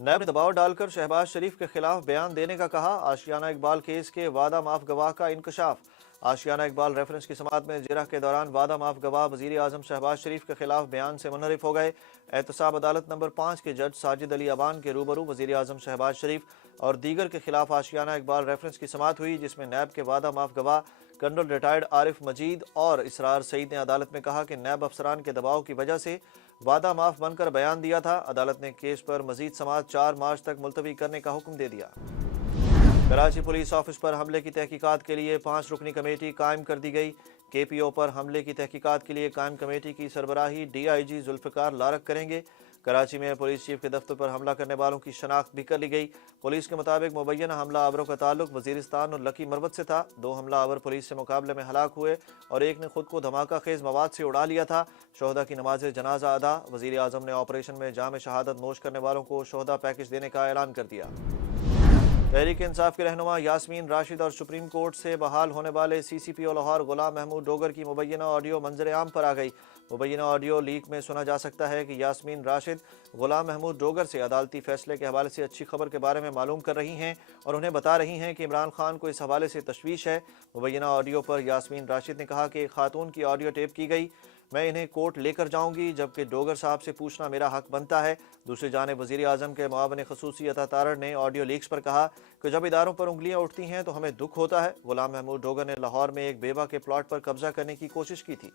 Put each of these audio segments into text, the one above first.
नैब ने दबाव डालकर शहबाज शरीफ के खिलाफ बयान देने का कहा। आशियाना इकबाल केस के वादा माफ गवाह का इंकशाफ। आशियाना इकबाल रेफरेंस की समाअत में जिरह के दौरान वादा माफ गवाह वजीर आजम शहबाज शरीफ के खिलाफ बयान से मुनहरिफ हो गए। एहतसाब अदालत नंबर 5 के जज साजिद अली अबान के रूबरू वजीर आजम शहबाज शरीफ और दीगर के खिलाफ आशियाना इकबाल रेफरेंस की समाअत हुई, जिसमें नैब के वादा माफ गवाह कर्नल रिटायर्ड आरिफ मजीद और इसरार सईद ने अदालत में कहा कि नैब अफसरान के दबाव की वजह से वादा माफ बनकर बयान दिया था। अदालत ने केस पर मजीद समाअत 4 मार्च तक मुलतवी करने का हुक्म दे दिया। कराची पुलिस ऑफिस पर हमले की तहकीकात के लिए 5 रुकनी कमेटी कायम कर दी गई। KPO पर हमले की तहकीकात के लिए कायम कमेटी की सरबराही DIG जुल्फ़िकार लारक करेंगे। कराची में पुलिस चीफ के दफ्तर पर हमला करने वालों की शनाख्त भी कर ली गई। पुलिस के मुताबिक मुबैना हमला आवरों का ताल्लुक वजीरिस्तान और लकी मरवत से था। 2 हमला आवर पुलिस से मुकाबले में हलाक हुए और एक ने खुद को धमाका खेज मवाद से उड़ा लिया था। शोहदा की नमाज जनाजा अदा। वजीर आजम ने ऑपरेशन में जाम शहादत नोश करने वालों को शोहदा पैकेज देने का ऐलान कर दिया। तहरीक इंसाफ के रहनुमा यास्मीन राशिद और सुप्रीम कोर्ट से बहाल होने वाले CCPO लाहौर गुलाम महमूद डोगर की मुबैना ऑडियो मंजर आम पर आ गई। मुबैना ऑडियो लीक में सुना जा सकता है कि यास्मीन राशिद गुलाम महमूद डोगर से अदालती फैसले के हवाले से अच्छी खबर के बारे में मालूम कर रही हैं और उन्हें बता रही हैं कि इमरान खान को इस हवाले से तशवीश है। मुबैना ऑडियो पर यास्मीन राशिद ने कहा कि एक खातून की ऑडियो टेप की गई, मैं इन्हें कोर्ट लेकर जाऊंगी, जबकि डोगर साहब से पूछना मेरा हक बनता है। दूसरी जानिब वज़ीर आज़म के मुआविन ख़ुसूसी अता तारड़ ने ऑडियो लीक्स पर कहा कि जब इदारों पर उंगलियां उठती हैं तो हमें दुख होता है। गुलाम महमूद डोगर ने लाहौर में एक बेवा के प्लॉट पर कब्जा करने की कोशिश की थी।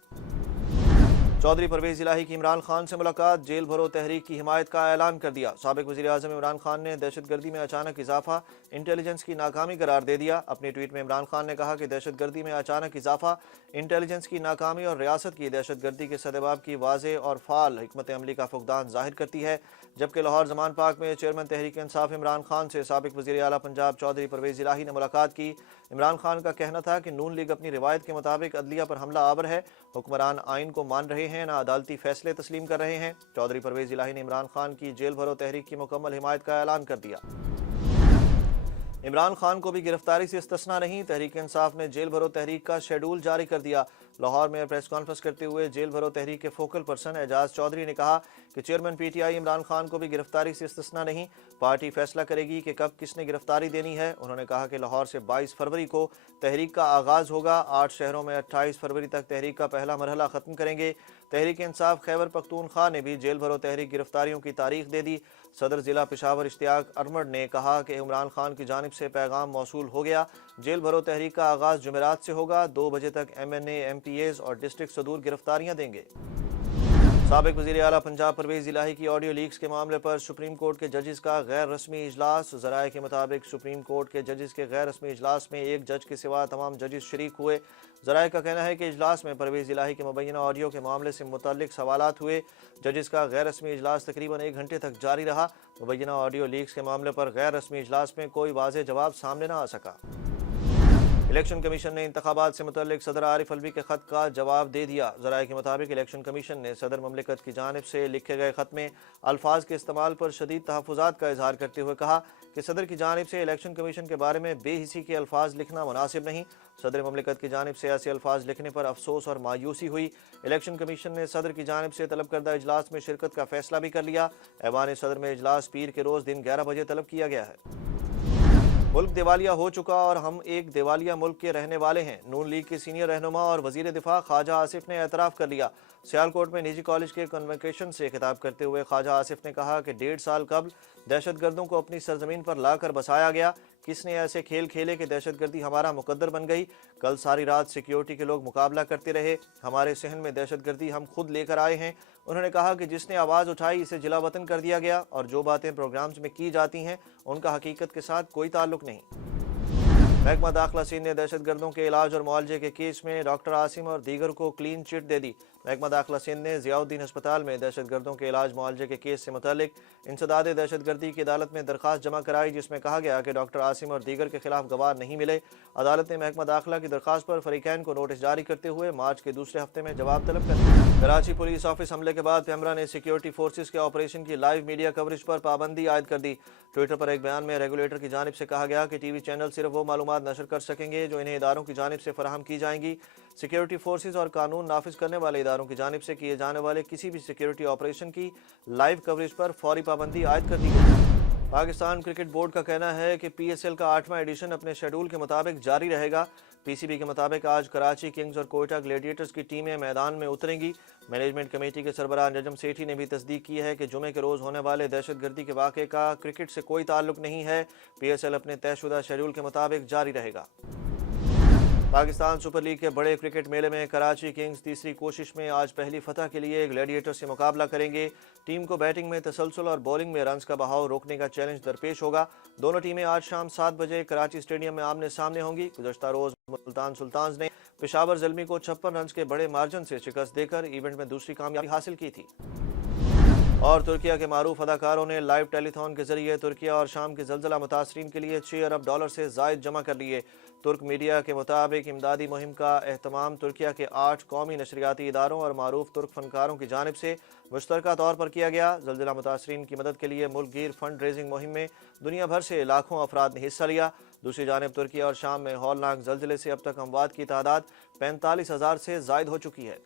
चौधरी परवेज इलाही की इमरान खान से मुलाकात। जेल भरो तहरीक की हिमायत का ऐलान कर दिया। साबिक वज़ीर आज़म इमरान खान ने दहशतगर्दी में अचानक इजाफा इंटेलिजेंस की नाकामी करार दे दिया। अपने ट्वीट में इमरान खान ने कहा कि दहशतगर्दी में अचानक इजाफा इंटेलिजेंस की नाकामी और रियासत की दहशतगर्दी के सदेबाब की वाज़ेह और फाल हिकमत अमली का फुकदान ज़ाहिर करती है। जबकि लाहौर ज़मान पाक में चेयरमैन तहरीक इंसाफ इमरान खान से साबिक वज़ीर आला पंजाब चौधरी परवेज इलाही ने मुलाकात की। इमरान खान का कहना था कि नून लीग अपनी रिवायत के मुताबिक अदलिया पर हमला आवर है, हुक्मरान आइन को मान रहे हैं, ना अदालती फैसले तस्लीम कर रहे हैं। चौधरी परवेज इलाही ने इमरान खान की जेल भरो तहरीक की मुकम्मल हिमायत का ऐलान कर दिया। इमरान खान को भी गिरफ्तारी से इस्तिस्ना नहीं। तहरीक इंसाफ ने जेल भरो तहरीक का शेड्यूल जारी कर दिया। लाहौर में प्रेस कॉन्फ्रेंस करते हुए जेल भरो तहरीक के फोकल पर्सन एजाज चौधरी ने कहा कि चेयरमैन PTI इमरान खान को भी गिरफ्तारी से इस्तिस्ना नहीं, पार्टी फैसला करेगी कि कब किसने गिरफ्तारी देनी है। उन्होंने कहा कि लाहौर से 22 फरवरी को तहरीक का आगाज़ होगा। 8 शहरों में 28 फरवरी तक तहरीक का पहला मरहला ख़त्म करेंगे। तहरीक इंसाफ खैबर पख्तूनख्वा ने भी जेल भरो तहरीक गिरफ्तारियों की तारीख दे दी। सदर ज़िला पेशावर इश्तियाक अरमड ने कहा कि इमरान खान की जानिब से पैगाम मौसूल हो गया। जेल भरो तहरीक का आगाज़ जुमेरात से होगा। 2 बजे तक MNA MPAs और डिस्ट्रिक्ट सदूर गिरफ्तारियां देंगे। साबिक वज़ीर आला पंजाब परवेज इलाही की ऑडियो लीक्स के मामले पर सुप्रीम कोर्ट के जजेस का गैर रस्मी इजलास। ज़राए के मुताबिक सुप्रीम कोर्ट के जजेस के गैर रस्मी इजलास में एक जज के सिवा तमाम जजेस शरीक हुए। ज़राए का कहना है कि इजलास में परवेज इलाही के मुबैना ऑडियो के मामले से मुतल्लिक सवालात हुए। जजेस का गैर रस्मी इजलास तकरीबन 1 घंटे तक जारी रहा। मुबैना ऑडियो लीक्स के मामले पर गैर रस्मी इजलास में कोई वाज़ेह जवाब सामने न आ सका। इलेक्शन कमीशन ने इंतखाबात से मुतल्लिक सदर आरिफ अलवी के खत का जवाब दे दिया। ज़राए के मुताबिक इलेक्शन कमीशन ने सदर ममलिकत की जानिब से लिखे गए खत में अल्फाज के इस्तेमाल पर शदीद तहफ़्फ़ुज़ात का इजहार करते हुए कहा कि सदर की जानिब से इलेक्शन कमीशन के बारे में बेहिसी के अल्फाज लिखना मुनासिब नहीं। सदर ममलिकत की जानिब से ऐसे अल्फाज लिखने पर अफसोस और मायूसी हुई। इलेक्शन कमीशन ने सदर की जानिब से तलब करदा इजलास में शिरकत का फैसला भी कर लिया। ऐवान सदर में इजलास पीर के रोज़ दिन 11 बजे तलब किया गया है। मुल्क दिवालिया हो चुका और हम एक दिवालिया मुल्क के रहने वाले हैं। नून लीग के सीनियर रहनुमा और वजीर दिफा ख्वाजा आसिफ ने एतराफ़ कर लिया। सियालकोट में निजी कॉलेज के कन्वोकेशन से खिताब करते हुए ख्वाजा आसिफ ने कहा कि 1.5 साल कबल दहशतगर्दों को अपनी सरजमीन पर लाकर बसाया गया। किसने ऐसे खेल खेले कि दहशतगर्दी हमारा मुकद्दर बन गई। कल सारी रात सिक्योरिटी के लोग मुकाबला करते रहे। हमारे सहन में दहशतगर्दी हम खुद लेकर आए हैं। उन्होंने कहा कि जिसने आवाज़ उठाई इसे जिला वतन कर दिया गया और जो बातें प्रोग्राम्स में की जाती हैं उनका हकीकत के साथ कोई ताल्लुक नहीं। महकमा दाखिला सिंध ने दहशतगर्दों के इलाज और मुआवजे के केस में डॉक्टर आसिम और दीगर को क्लीन चिट दे दी। महकमा दाखिला सिंध ने ज़ियाउद्दीन अस्पताल में दहशतगर्दों के इलाज मुआवजे के केस से मुतालिक इंसदाद दहशतगर्दी की अदालत में दरख्वास्त जमा कराई, जिसमें कहा गया कि डॉक्टर आसिम और दीगर के खिलाफ गवाह नहीं मिले। अदालत ने महकमा दाखिला की दरख्वास्त पर फरीकैन को नोटिस जारी करते हुए मार्च के दूसरे हफ्ते में जवाब तलब कर दिया। कराची पुलिस ऑफिस हमले के बाद पेमरा ने सिक्योरिटी फोर्सेज के ऑपरेशन की लाइव मीडिया कवरेज पर पाबंदी आयद कर दी। ट्विटर पर एक बयान में रेगुलेटर की जानिब से कहा गया कि टीवी चैनल सिर्फ वो मालूमात नशर कर सकेंगे जो इन्हें इदारों की जानिब से फराहम की जाएंगी। सिक्योरिटी फोर्सेज और कानून नाफिज करने वाले इदारों की जानिब से किए जाने वाले किसी भी सिक्योरिटी ऑपरेशन की लाइव कवरेज पर फौरी पाबंदी आयद कर दी गई। पाकिस्तान क्रिकेट बोर्ड का कहना है कि पीएसएल का 8वां एडिशन अपने शेड्यूल के मुताबिक जारी रहेगा। पीसीबी के मुताबिक आज कराची किंग्स और कोयटा ग्लेडिएटर्स की टीमें मैदान में उतरेंगी। मैनेजमेंट कमेटी के सरबराह नजम सेठी ने भी तस्दीक की है कि जुमे के रोज़ होने वाले दहशतगर्दी के वाक़े का क्रिकेट से कोई ताल्लुक नहीं है। पीएसएल अपने तयशुदा शेड्यूल के मुताबिक जारी रहेगा। पाकिस्तान सुपर लीग के बड़े क्रिकेट मेले में कराची किंग्स तीसरी कोशिश में आज पहली फतह के लिए ग्लेडिएटर्स से मुकाबला करेंगे। टीम को बैटिंग में तसलसल और बॉलिंग में रन्स का बहाव रोकने का चैलेंज दरपेश होगा। दोनों टीमें आज शाम 7 बजे कराची स्टेडियम में आमने सामने होंगी। गुज़श्ता रोज मुल्तान सुल्तान्स ने पेशावर ज़ल्मी को 56 रन्स के बड़े मार्जिन से शिकस्त देकर इवेंट में दूसरी कामयाबी हासिल की थी। और तुर्किया के मारूफ अदाकारों ने लाइव टेलीथॉन के जरिए तुर्किया और शाम के ज़लज़ला मुतासरीन के लिए 6 अरब डॉलर से ज़ायद जमा कर लिए। तुर्क मीडिया के मुताबिक इमदादी मुहिम का एहतमाम तुर्किया के 8 कौमी नशरियाती इदारों और मारूफ तुर्क फनकारों की जानिब से मुश्तरका तौर पर किया गया। ज़लज़ला मुतासरीन की मदद के लिए मुल्क गिर फंड रेजिंग मुहिम में दुनिया भर से लाखों अफराद ने हिस्सा लिया। दूसरी जानिब तुर्किया और शाम में हौलनाक ज़लज़ले से अब तक अमवात की तादाद 45,000 से ज़ायद हो चुकी है।